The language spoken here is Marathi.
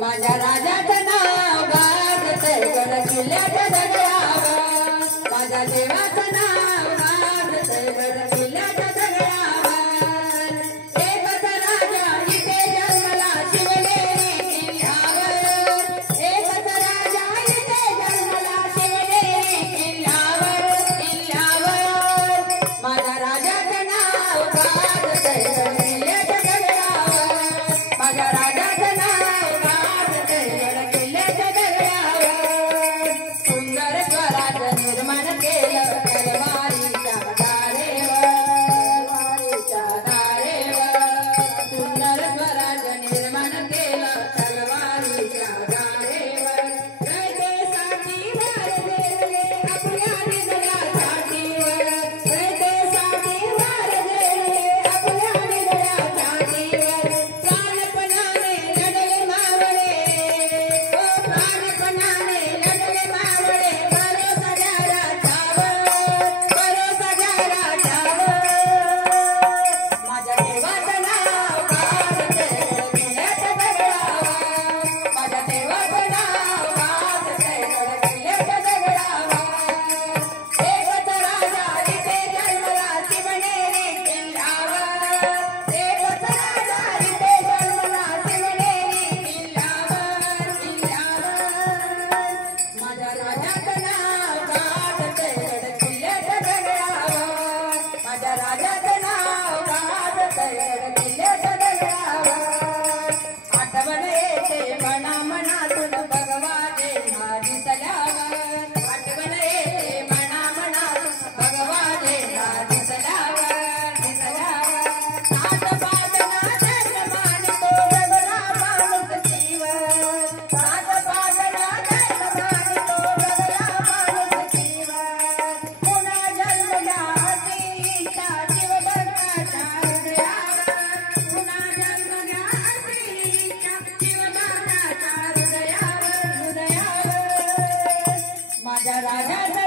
माझ्या राजाचं नाव गाजतंय गड किल्ल्याच्या दगडावर, माझ्या देवाचं नाव गाजतंय गड किल्ल्याच्या दगडावर. एकच राजा इथे जन्मला शिवनेरी किल्ल्यावर, एकच राजा इथे जन्मला शिवनेरी किल्ल्यावर. माझ्या राजाचं नाव गाजतंय गड किल्ल्याच्या दगडावर, माझ्या राजाचं नाव निर्माण केलं तलवारीच्या धारेवर, सुंदर स्वराज निर्माण केलं तलवारीच्या धारेवर. रयतेसाठी वारलेले आपल्या निधड्यासाठीवर, रयतेसाठी वारलेले आपल्या निधड्यासाठीवर. प्राणपणाने लढले मावळे, ओ प्राणपणाने लढले मावळे. आठवण येते मना मनातून भगवाने दिसल्यावर, आठवण येते मना मनातून भगवाने दिसल्यावर. सात पादना धर्म मानितो गगना माणूस जीवन, सात पादना धर्म मानितो गगना माणूस जीवन. पुन्हा जन्मला असीच्या शिवभक्ताच्या हृदयावर, पुन्हा जन्मला माझ्या राजा